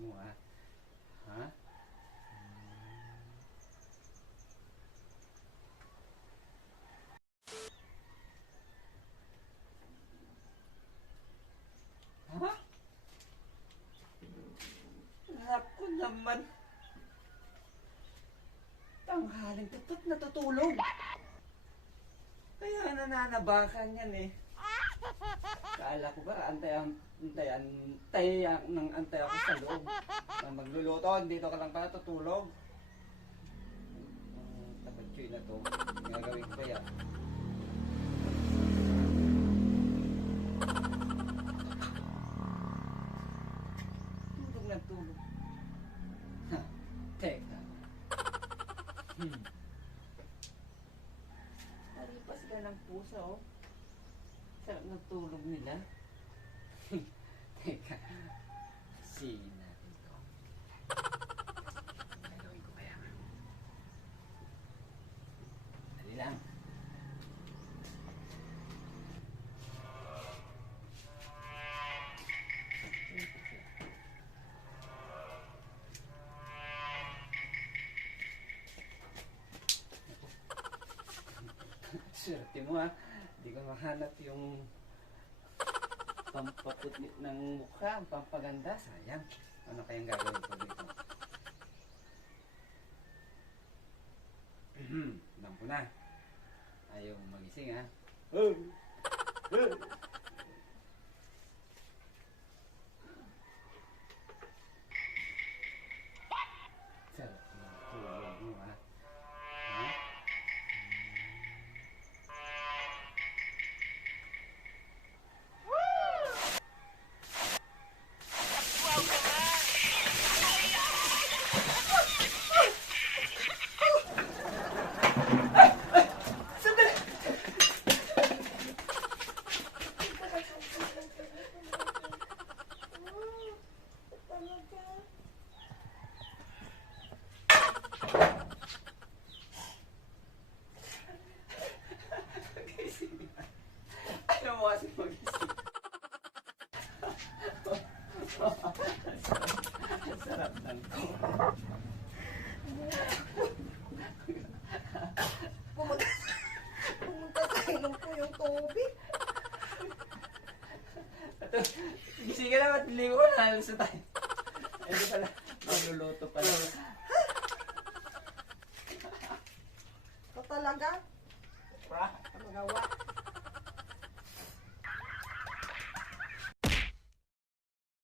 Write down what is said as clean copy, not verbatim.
mo ha. Ha? Ha? Naku naman. Tanghaling tutot natutulog. Kaya nananabakan yan eh. Kala ko ba antay ako sa loob. Na magluluto, dito ka lang pala tutulog. Tabatsoy na to. Gagawin ko kaya. Tulog na tulog. Ha, teka. Palipas ka ng pusa oh. Sarap ng tulog nila. Teka. Siin natin to. Gagawin ko kaya. Dali lang. Swerte mo ha. Hindi ko mahanap yung pampaputi ng mukha, ang pampaganda. Sayang. Ano kayang gagawin ko dito? Alam ko na. Ayaw magising ha. Sarap ng tulog mo ha. Ha? Ano mo kasi mag-isip? Sarap ng tulog. Pumunta sa ilong ko yung tubig. Gising ka na, matiliw ko na. Halos na tayo. Hindi pala, magluluto pala.